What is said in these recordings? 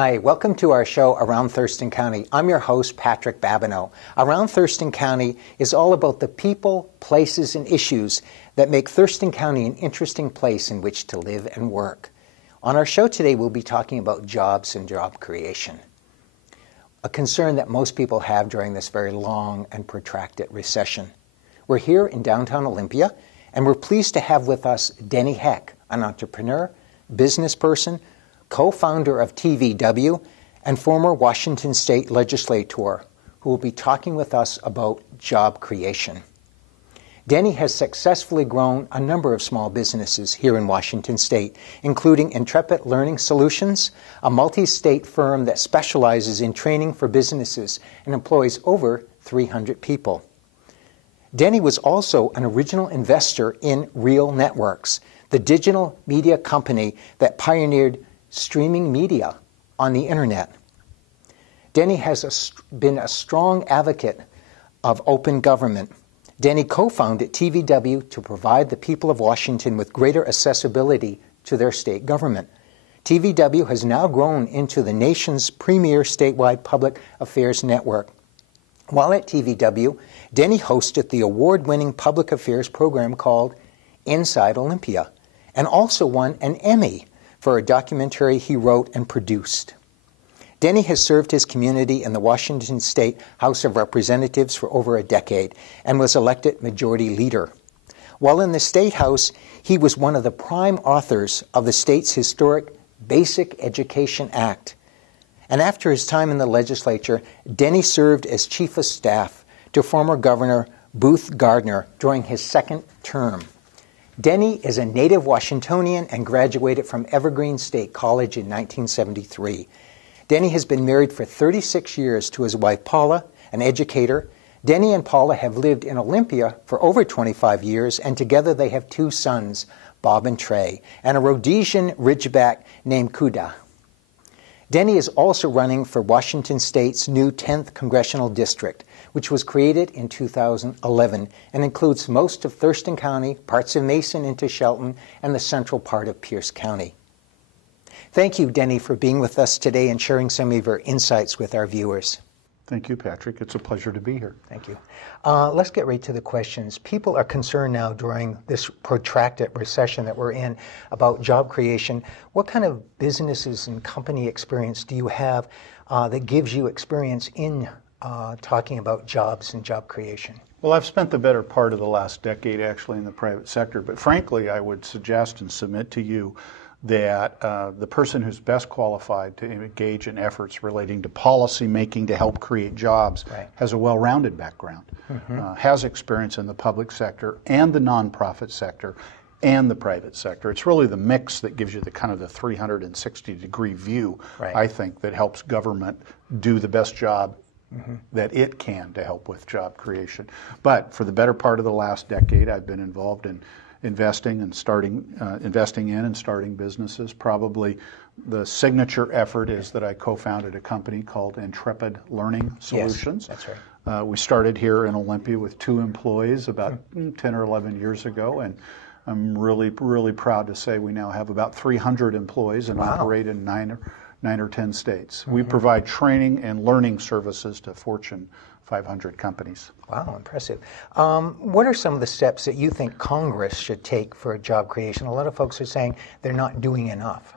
Hi, welcome to our show Around Thurston County. I'm your host, Patrick Babineau. Around Thurston County is all about the people, places, and issues that make Thurston County an interesting place in which to live and work. On our show today, we'll be talking about jobs and job creation, a concern that most people have during this very long and protracted recession. We're here in downtown Olympia, and we're pleased to have with us Denny Heck, an entrepreneur, business person, co-founder of TVW, and former Washington State legislator, who will be talking with us about job creation. Denny has successfully grown a number of small businesses here in Washington State, including Intrepid Learning Solutions, a multi-state firm that specializes in training for businesses and employs over 300 people. Denny was also an original investor in Real Networks, the digital media company that pioneered streaming media on the internet. Denny has been a strong advocate of open government. Denny co-founded TVW to provide the people of Washington with greater accessibility to their state government. TVW has now grown into the nation's premier statewide public affairs network. While at TVW, Denny hosted the award-winning public affairs program called Inside Olympia, and also won an Emmy for a documentary he wrote and produced. Denny has served his community in the Washington State House of Representatives for over a decade and was elected Majority Leader. While in the State House, he was one of the prime authors of the state's historic Basic Education Act. And after his time in the legislature, Denny served as Chief of Staff to former Governor Booth Gardner during his second term. Denny is a native Washingtonian and graduated from Evergreen State College in 1973. Denny has been married for 36 years to his wife Paula, an educator. Denny and Paula have lived in Olympia for over 25 years, and together they have two sons, Bob and Trey, and a Rhodesian Ridgeback named Kuda. Denny is also running for Washington State's new 10th Congressional District, which was created in 2011 and includes most of Thurston County, parts of Mason into Shelton, and the central part of Pierce County. Thank you, Denny, for being with us today and sharing some of your insights with our viewers. Thank you, Patrick. It's a pleasure to be here. Thank you. Let's get right to the questions. People are concerned now during this protracted recession that we're in about job creation. What kind of businesses and company experience do you have that gives you experience in talking about jobs and job creation? Well, I've spent the better part of the last decade actually in the private sector, but frankly, I would suggest and submit to you that the person who's best qualified to engage in efforts relating to policy making to help create jobs has a well-rounded background, has experience in the public sector and the nonprofit sector and the private sector. It's really the mix that gives you the kind of the 360-degree view, I think, that helps government do the best job that it can to help with job creation. But for the better part of the last decade, I've been involved in investing in and starting businesses. Probably the signature effort is that I co-founded a company called Intrepid Learning Solutions. Yes, that's right. We started here in Olympia with 2 employees about 10 or 11 years ago, and I'm really proud to say we now have about 300 employees and operate in 9 or 10 states. We provide training and learning services to Fortune 500 companies. Wow, impressive. What are some of the steps that you think Congress should take for job creation? A lot of folks are saying they're not doing enough.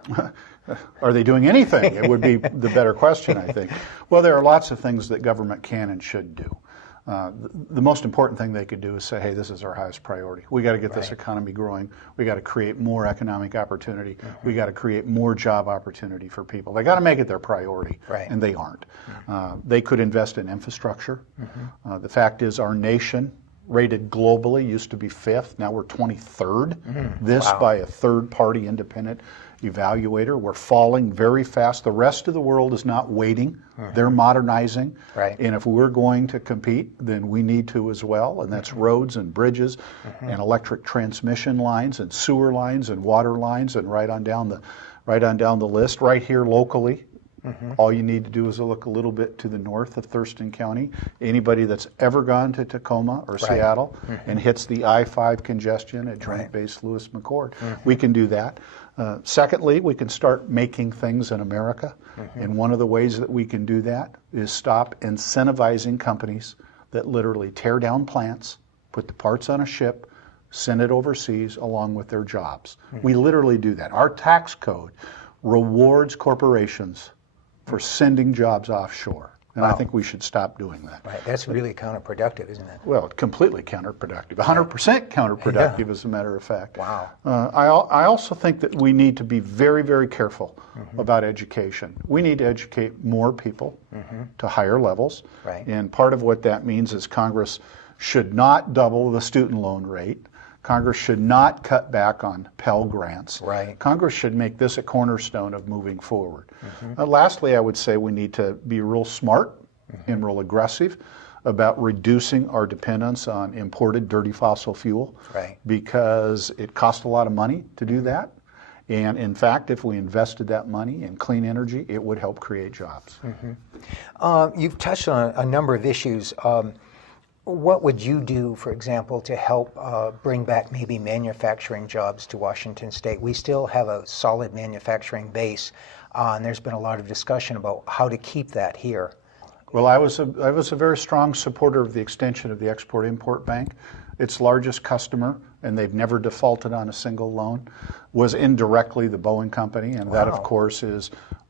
Are they doing anything? It would be the better question, I think. Well, there are lots of things that government can and should do. The most important thing they could do is say, hey, this is our highest priority. We got to get this economy growing. We got to create more economic opportunity. We got to create more job opportunity for people. They got to make it their priority, and they aren't. They could invest in infrastructure. The fact is our nation, rated globally, used to be 5th. Now we're 23rd. This by a third-party independent evaluator. We're falling very fast. The rest of the world is not waiting. They're modernizing. And if we're going to compete, then we need to as well. And that's roads and bridges and electric transmission lines and sewer lines and water lines and right on down the list. Right here locally, all you need to do is look a little bit to the north of Thurston County. Anybody that's ever gone to Tacoma or Seattle and hits the I-5 congestion at Joint Base Lewis McChord, we can do that. Secondly, we can start making things in America. And one of the ways that we can do that is stop incentivizing companies that literally tear down plants, put the parts on a ship, send it overseas along with their jobs. We literally do that. Our tax code rewards corporations for sending jobs offshore. And I think we should stop doing that. Right. That's really counterproductive, isn't it? Well, completely counterproductive. 100% counterproductive, as a matter of fact. Wow. I also think that we need to be very, very careful about education. We need to educate more people to higher levels. Right. And part of what that means is Congress should not double the student loan rate. Congress should not cut back on Pell Grants. Right. Congress should make this a cornerstone of moving forward. Lastly, I would say we need to be real smart and real aggressive about reducing our dependence on imported dirty fossil fuel. Right. Because it costs a lot of money to do that. And in fact, if we invested that money in clean energy, it would help create jobs. You've touched on a number of issues. What would you do, for example, to help bring back maybe manufacturing jobs to Washington State? We still have a solid manufacturing base, and there's been a lot of discussion about how to keep that here. Well, I was a very strong supporter of the extension of the Export-Import Bank. Its largest customer, and they've never defaulted on a single loan, was indirectly the Boeing Company, and that, of course, is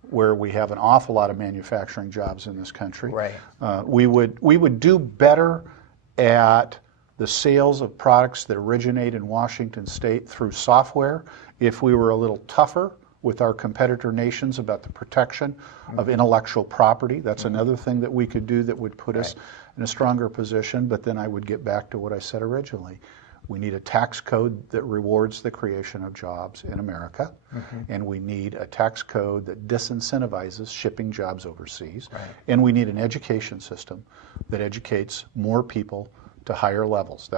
where we have an awful lot of manufacturing jobs in this country. Right. We would do better at the sales of products that originate in Washington State through software if we were a little tougher with our competitor nations about the protection of intellectual property. That's another thing that we could do that would put us in a stronger position. But then I would get back to what I said originally. We need a tax code that rewards the creation of jobs in America, and we need a tax code that disincentivizes shipping jobs overseas, and we need an education system that educates more people to higher levels.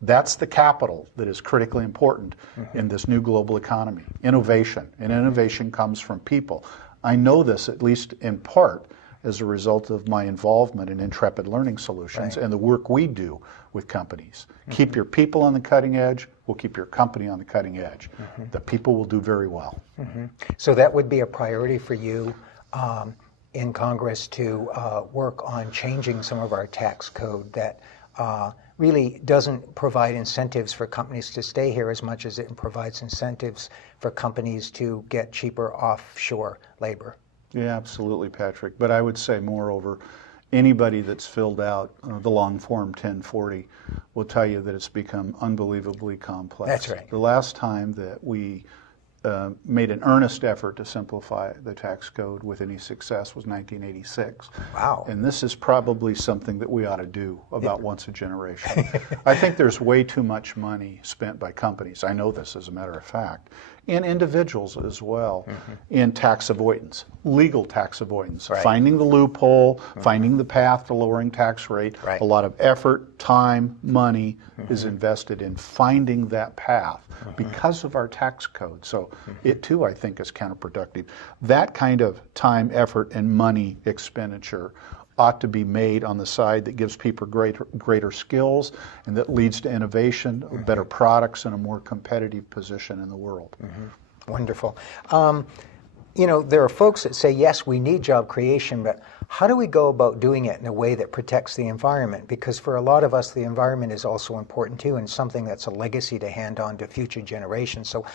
That's the capital that is critically important in this new global economy. Innovation, and innovation comes from people. I know this, at least in part, as a result of my involvement in Intrepid Learning Solutions and the work we do with companies. Keep your people on the cutting edge, we'll keep your company on the cutting edge. The people will do very well. So that would be a priority for you in Congress to work on changing some of our tax code that really doesn't provide incentives for companies to stay here as much as it provides incentives for companies to get cheaper offshore labor. Yeah, absolutely, Patrick. But I would say, moreover, anybody that's filled out the long form 1040 will tell you that it's become unbelievably complex. That's right. The last time that we made an earnest effort to simplify the tax code with any success was 1986. Wow. And this is probably something that we ought to do about once a generation. I think there's way too much money spent by companies, I know this as a matter of fact, and individuals as well, in tax avoidance, legal tax avoidance, finding the loophole, finding the path to lowering tax rate. A lot of effort, time, money is invested in finding that path because of our tax code. So it too, I think, is counterproductive. That kind of time, effort, and money expenditure ought to be made on the side that gives people greater skills and that leads to innovation, better products, and a more competitive position in the world. Wonderful. You know, there are folks that say, yes, we need job creation, but how do we go about doing it in a way that protects the environment? Because for a lot of us, the environment is also important too, and something that's a legacy to hand on to future generations. So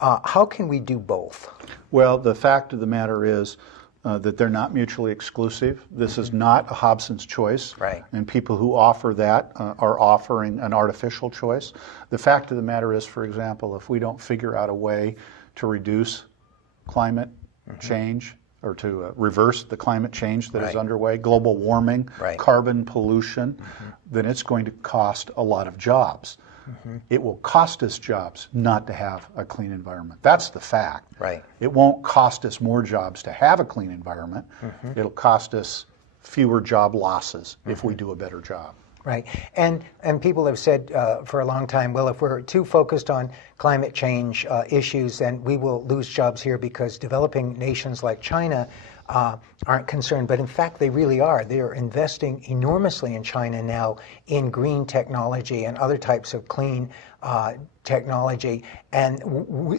how can we do both? Well, the fact of the matter is that they're not mutually exclusive. This is not a Hobson's choice, and people who offer that are offering an artificial choice. The fact of the matter is, for example, if we don't figure out a way to reduce climate change or to reverse the climate change that is underway, global warming, carbon pollution, then it's going to cost a lot of jobs. It will cost us jobs not to have a clean environment. That's the fact. It won't cost us more jobs to have a clean environment. It'll cost us fewer job losses if we do a better job. Right. And people have said for a long time, well, if we're too focused on climate change issues, then we will lose jobs here because developing nations like China aren't concerned. But in fact, they really are. They are investing enormously in China now in green technology and other types of clean technology. And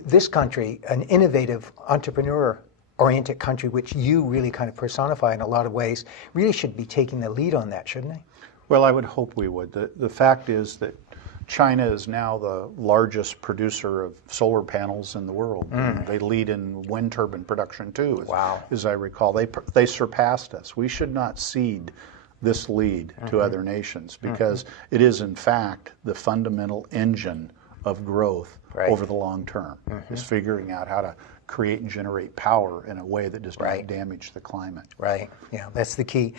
this country, an innovative entrepreneur-oriented country, which you really kind of personify in a lot of ways, really should be taking the lead on that, shouldn't they? Well, I would hope we would. The fact is that China is now the largest producer of solar panels in the world. They lead in wind turbine production too, as I recall. They surpassed us. We should not cede this lead to other nations because it is, in fact, the fundamental engine of growth over the long term, is figuring out how to create and generate power in a way that does not damage the climate. Right, yeah, that's the key.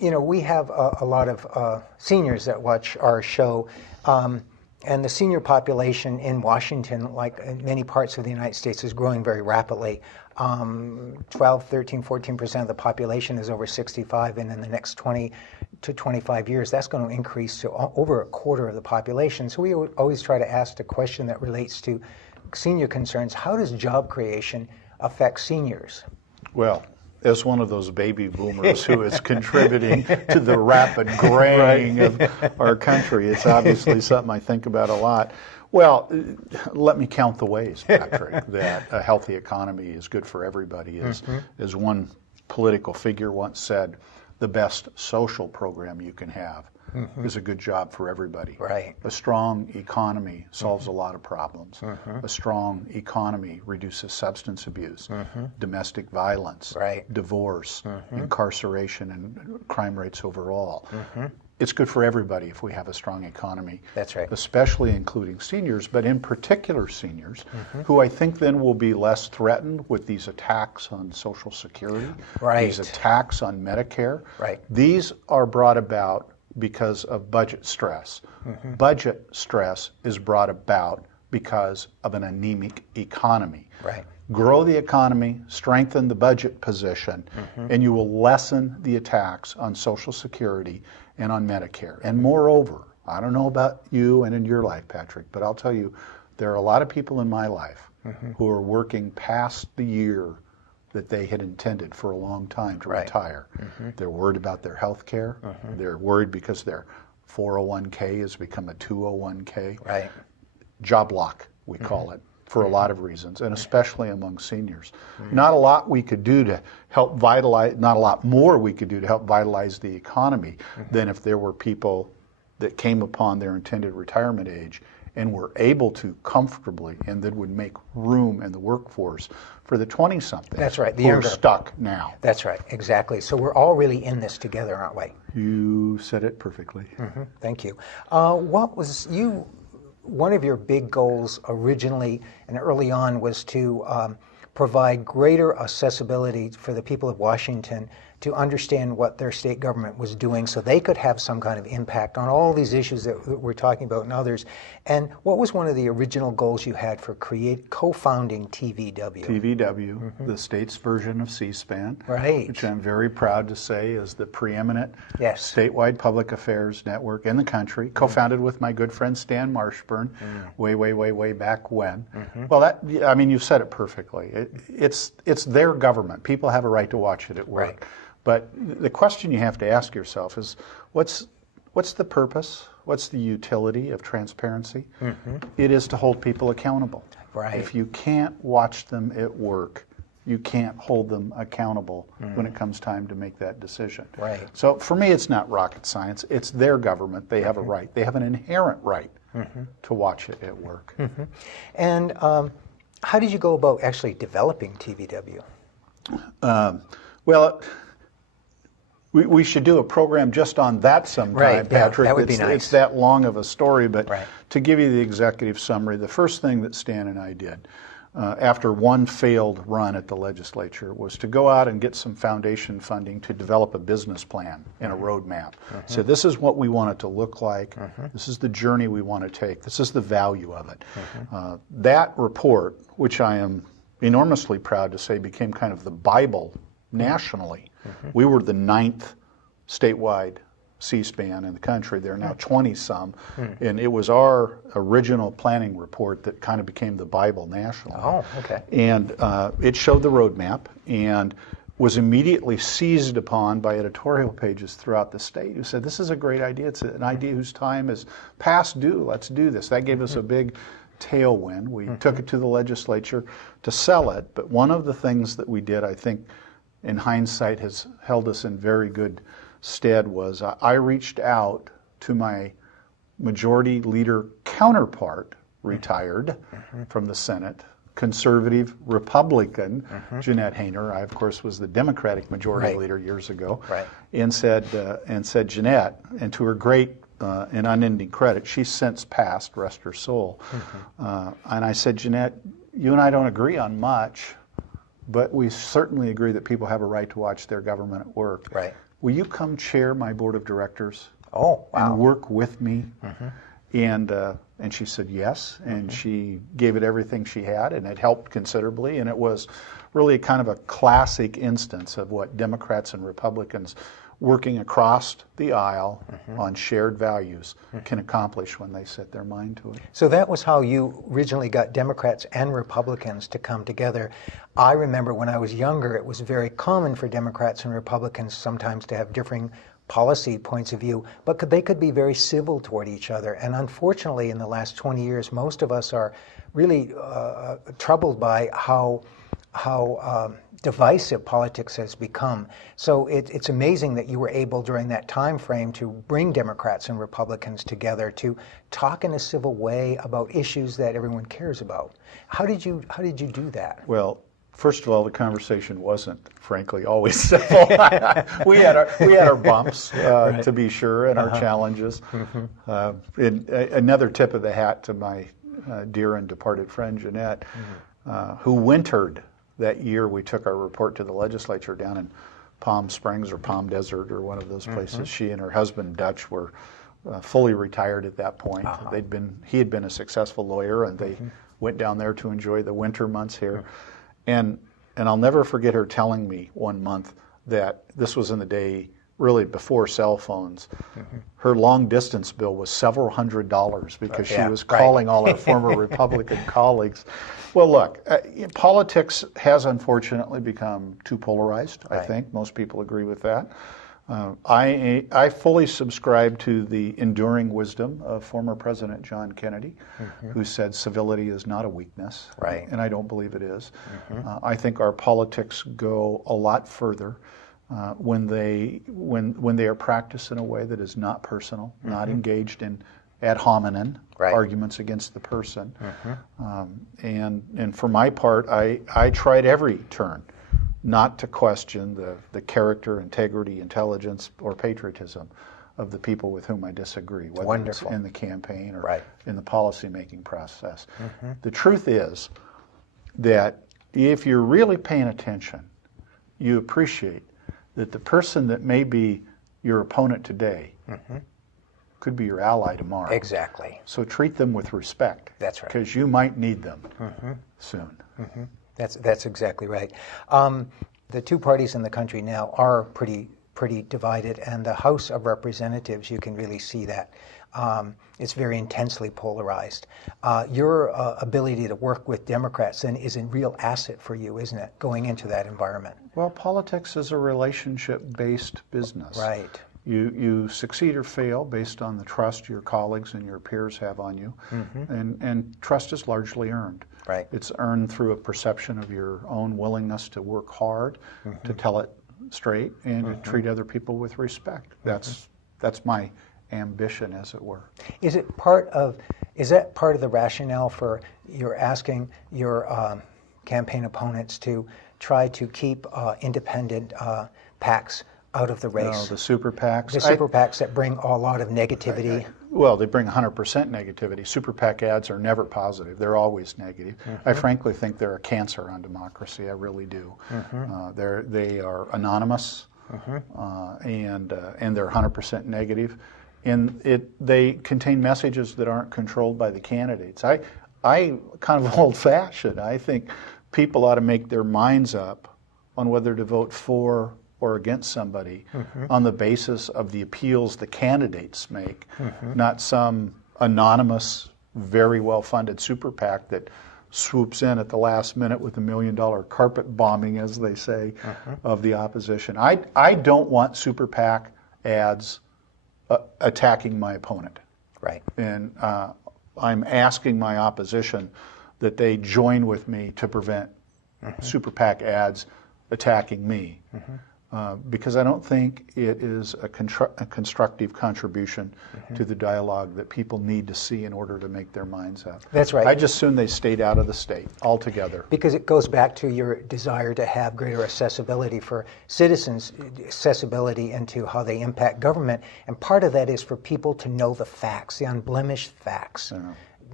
You know, we have a lot of seniors that watch our show, and the senior population in Washington, like in many parts of the United States, is growing very rapidly. 12, 13, 14% of the population is over 65, and in the next 20 to 25 years, that's going to increase to over a quarter of the population. So we always try to ask the question that relates to senior concerns: how does job creation affect seniors? Well, as one of those baby boomers who is contributing to the rapid graying of our country, it's obviously something I think about a lot. Well, let me count the ways, Patrick, that a healthy economy is good for everybody. As one political figure once said, the best social program you can have is a good job for everybody. Right. A strong economy solves a lot of problems. A strong economy reduces substance abuse, domestic violence, divorce, incarceration, and crime rates overall. It's good for everybody if we have a strong economy. That's right. Especially including seniors, but in particular seniors, who I think then will be less threatened with these attacks on Social Security, these attacks on Medicare. These are brought about because of budget stress. Budget stress is brought about because of an anemic economy. Grow the economy, strengthen the budget position, and you will lessen the attacks on Social Security and on Medicare. And moreover, I don't know about you and in your life, Patrick, but I'll tell you, there are a lot of people in my life who are working past the year that they had intended for a long time to retire. They're worried about their health care. They're worried because their 401k has become a 201k. Job lock, we call it, for a lot of reasons, and especially among seniors. Not a lot we could do to help vitalize, not a lot more we could do to help vitalize the economy than if there were people that came upon their intended retirement age and were able to comfortably, and that would make room in the workforce for the 20-somethings. That's right. Who are stuck now. That's right, exactly. So we're all really in this together, aren't we? You said it perfectly. Thank you. One of your big goals originally and early on was to provide greater accessibility for the people of Washington to understand what their state government was doing so they could have some kind of impact on all these issues that we're talking about and others. And what was one of the original goals you had for co-founding TVW? TVW, the state's version of C-SPAN, which I'm very proud to say is the preeminent statewide public affairs network in the country, co-founded with my good friend Stan Marshburn way back when. Well, I mean, you've said it perfectly. It's their government. People have a right to watch it at work. But the question you have to ask yourself is, what's the purpose? What's the utility of transparency? It is to hold people accountable. If you can't watch them at work, you can't hold them accountable when it comes time to make that decision. So for me, it's not rocket science. It's their government. They have a right. They have an inherent right to watch it at work. And how did you go about actually developing TVW? Well, we should do a program just on that sometime, Patrick. That would be nice. It's that long of a story, but to give you the executive summary, the first thing that Stan and I did after one failed run at the legislature was to go out and get some foundation funding to develop a business plan and a roadmap. So this is what we want it to look like. This is the journey we want to take. This is the value of it. That report, which I am enormously proud to say became kind of the Bible nationally. We were the 9th statewide C-SPAN in the country. There are now 20-some, and it was our original planning report that kind of became the Bible nationally. Oh, okay. And it showed the roadmap and was immediately seized upon by editorial pages throughout the state who said, this is a great idea. It's an idea whose time is past due. Let's do this. That gave us a big tailwind. We took it to the legislature to sell it. But one of the things that we did, I think, in hindsight, has held us in very good stead was I reached out to my majority leader counterpart, retired from the Senate, conservative Republican, Jeanette Hayner. I, of course, was the Democratic majority leader years ago, and said, Jeanette, and to her great and unending credit, she's since passed, rest her soul. And I said, Jeanette, you and I don't agree on much, but we certainly agree that people have a right to watch their government at work. Right. Will you come chair my board of directors? Oh, wow. And work with me? And she said yes, and she gave it everything she had, and it helped considerably, and it was really kind of a classic instance of what Democrats and Republicans working across the aisle on shared values can accomplish when they set their mind to it. So that was how you originally got Democrats and Republicans to come together. I remember when I was younger, it was very common for Democrats and Republicans sometimes to have differing policy points of view, but they could be very civil toward each other. And unfortunately, in the last 20 years, most of us are really troubled by how divisive politics has become. So it's amazing that you were able during that time frame to bring Democrats and Republicans together to talk in a civil way about issues that everyone cares about. How did you do that? Well, first of all, the conversation wasn't, frankly, always civil. we had our bumps, to be sure, and our challenges. Another tip of the hat to my dear and departed friend Jeanette, who wintered that year. We took our report to the legislature down in Palm Springs or Palm Desert or one of those places. She and her husband Dutch were fully retired at that point. He had been a successful lawyer, and they went down there to enjoy the winter months here. And I'll never forget her telling me one month that this was in the day really before cell phones. Her long distance bill was several $100s because she was calling all her former Republican colleagues. Well, look, politics has unfortunately become too polarized, I think. Most people agree with that. I fully subscribe to the enduring wisdom of former President John Kennedy, who said civility is not a weakness, and I don't believe it is. I think our politics go a lot further when they are practiced in a way that is not personal, not engaged in ad hominem arguments against the person. And for my part, I tried every turn not to question the character, integrity, intelligence, or patriotism of the people with whom I disagree, whether it's in the campaign or in the policy-making process. The truth is that if you're really paying attention, you appreciate that the person that may be your opponent today could be your ally tomorrow. Exactly. So treat them with respect. That's right. Because you might need them soon. That's exactly right. The two parties in the country now are pretty divided, and the House of Representatives, you can really see that. It's very intensely polarized. Your ability to work with Democrats then is a real asset for you, isn't it, going into that environment? Well, politics is a relationship-based business. Right. You succeed or fail based on the trust your colleagues and your peers have on you, and trust is largely earned. Right. It's earned through a perception of your own willingness to work hard, to tell it straight, and to treat other people with respect. That's my ambition, as it were. Is that part of the rationale for your asking your campaign opponents to try to keep independent PACs out of the race? No, the super PACs. The super PACs that bring a lot of negativity. Well, they bring 100% negativity. Super PAC ads are never positive. They're always negative. I frankly think they're a cancer on democracy. I really do. They are anonymous, and they're 100% negative. And they contain messages that aren't controlled by the candidates. I kind of old-fashioned. I think people ought to make their minds up on whether to vote for or against somebody on the basis of the appeals the candidates make, not some anonymous, very well-funded super PAC that swoops in at the last minute with $1 million carpet bombing, as they say, of the opposition. I don't want super PAC ads attacking my opponent. Right. And I'm asking my opposition that they join with me to prevent super PAC ads attacking me, because I don't think it is a constructive contribution to the dialogue that people need to see in order to make their minds up. That's right. I just assume they stayed out of the state altogether. Because it goes back to your desire to have greater accessibility for citizens, accessibility into how they impact government, and part of that is for people to know the facts, the unblemished facts,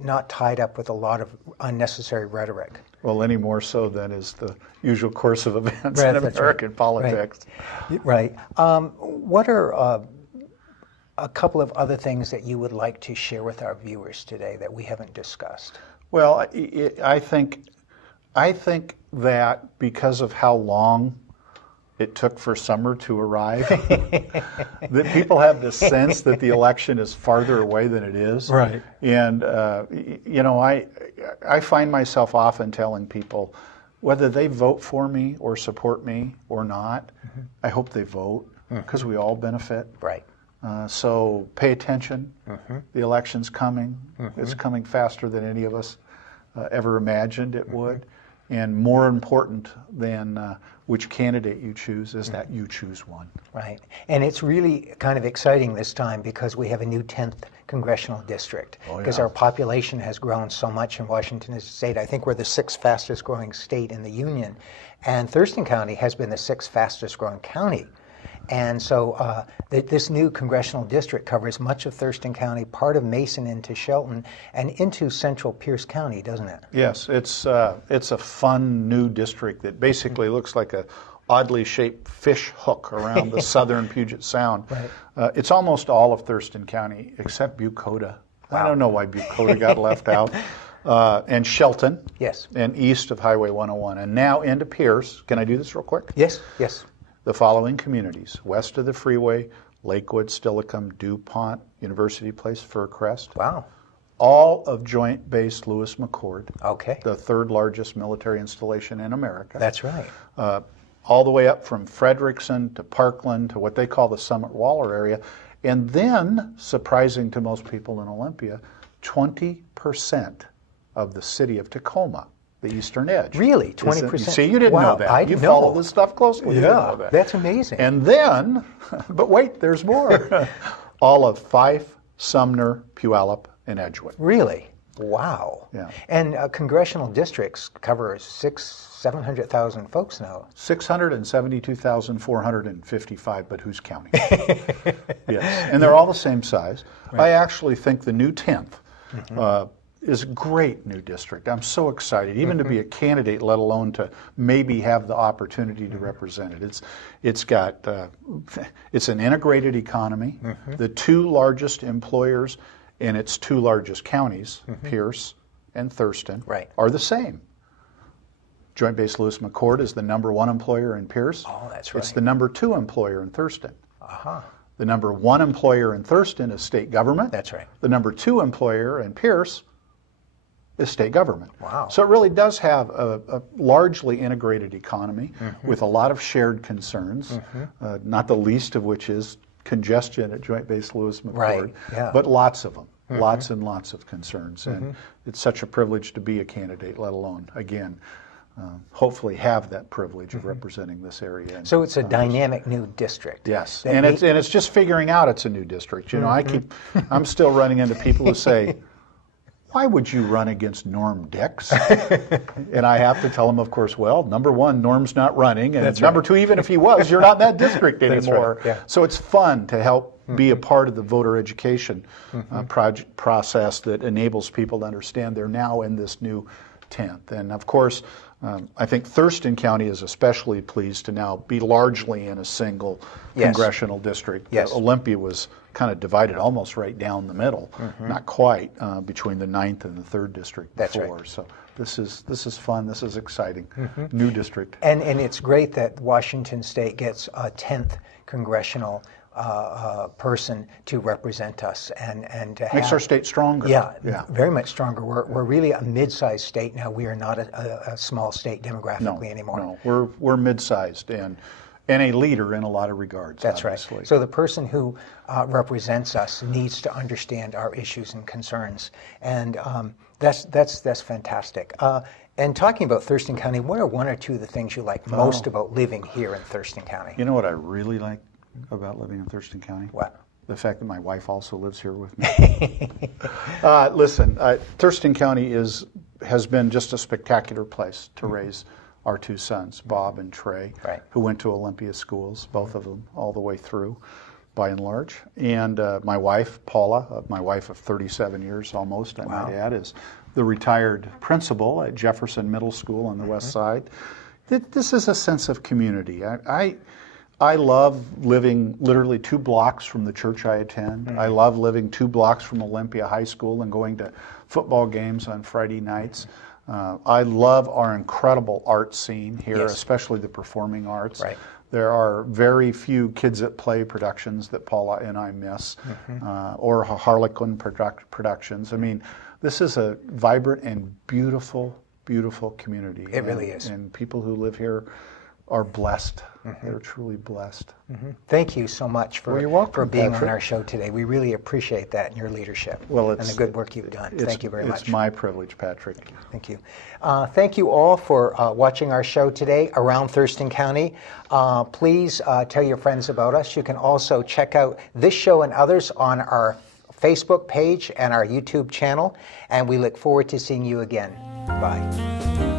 not tied up with a lot of unnecessary rhetoric. Well, any more so than is the usual course of events in American politics. Right. What are a couple of other things that you would like to share with our viewers today that we haven't discussed? Well, I think that because of how long it took for summer to arrive, that people have this sense that the election is farther away than it is. Right. And, you know, I find myself often telling people, whether they vote for me or support me or not, I hope they vote, because we all benefit. Right. So pay attention. The election's coming. It's coming faster than any of us ever imagined it would. And more important than which candidate you choose is that you choose one. Right. And it's really kind of exciting this time because we have a new 10th congressional district. Because our population has grown so much in Washington State. I think we're the 6th fastest growing state in the Union. And Thurston County has been the 6th fastest growing county. And so this new congressional district covers much of Thurston County, part of Mason into Shelton, and into central Pierce County, doesn't it? Yes, it's a fun new district that basically looks like a oddly shaped fish hook around the southern Puget Sound. Right. It's almost all of Thurston County except Bucota. Wow. I don't know why Bucota got left out. And Shelton. Yes. And east of Highway 101. And now into Pierce. Can I do this real quick? Yes, yes. The following communities: west of the freeway, Lakewood, Stillicum, DuPont, University Place, Fircrest. Wow. All of Joint Base Lewis McChord. Okay. The 3rd largest military installation in America. That's right. All the way up from Frederickson to Parkland to what they call the Summit Waller area. And then, surprising to most people in Olympia, 20% of the city of Tacoma, the eastern edge. Really? 20%? See, you didn't know that. You follow this stuff closely. You didn't know that. That's amazing. And then, but wait, there's more. All of Fife, Sumner, Puyallup, and Edgewood. Really? Wow. Yeah. And congressional districts cover 700,000 folks now. 672,455, but who's counting? Yes. And they're all the same size. Right. I actually think the new 10th is a great new district. I'm so excited, even to be a candidate, let alone to maybe have the opportunity to represent it. It's an integrated economy. The 2 largest employers in its 2 largest counties, Pierce and Thurston, are the same. Joint Base Lewis McChord is the #1 employer in Pierce. Oh, that's right. It's the #2 employer in Thurston. The #1 employer in Thurston is state government. That's right. The #2 employer in Pierce is state government. Wow. So it really does have a largely integrated economy with a lot of shared concerns, not the least of which is congestion at Joint Base Lewis McChord, but lots of them, lots and lots of concerns. And it's such a privilege to be a candidate, let alone, again, hopefully have that privilege of representing this area. So it's a dynamic new district. Yes, and it's just figuring out it's a new district. You know, I'm still running into people who say, why would you run against Norm Dix? And I have to tell them, of course, well, #1, Norm's not running, and #2, even if he was, you're not in that district anymore. Right. Yeah. So it's fun to help be a part of the voter education process that enables people to understand they're now in this new 10th. And of course, I think Thurston County is especially pleased to now be largely in a single congressional district. Yes. Olympia was kind of divided almost right down the middle, not quite, between the 9th and the 3rd district before. Right. So This is fun. This is exciting. New district. And it's great that Washington State gets a 10th congressional person to represent us and to Makes our state stronger. Yeah, very much stronger. We're really a mid-sized state now. We are not a small state demographically anymore. No, we're mid-sized and a leader in a lot of regards. That's obviously. right. So the person who represents us needs to understand our issues and concerns, and that's fantastic. And talking about Thurston County, what are one or two of the things you like most about living here in Thurston County? You know what I really like about living in Thurston County? What? The fact that my wife also lives here with me. Listen, Thurston County has been just a spectacular place to raise our two sons, Bob and Trey, who went to Olympia schools, both of them, all the way through, by and large. And my wife, Paula, my wife of 37 years almost, I might add, is the retired principal at Jefferson Middle School on the west side. This is a sense of community. I love living literally 2 blocks from the church I attend. I love living 2 blocks from Olympia High School and going to football games on Friday nights. I love our incredible art scene here, especially the performing arts. There are very few Kids at Play productions that Paula and I miss, or Harlequin productions. I mean, this is a vibrant and beautiful, beautiful community. It really is. And people who live here are blessed. They're truly blessed. Thank you so much for being on our show today. We really appreciate that and your leadership and the good work you've done. Thank you very much. It's my privilege, Patrick. Thank you. Thank you all for watching our show today around Thurston County. Please tell your friends about us. You can also check out this show and others on our Facebook page and our YouTube channel. And we look forward to seeing you again. Bye.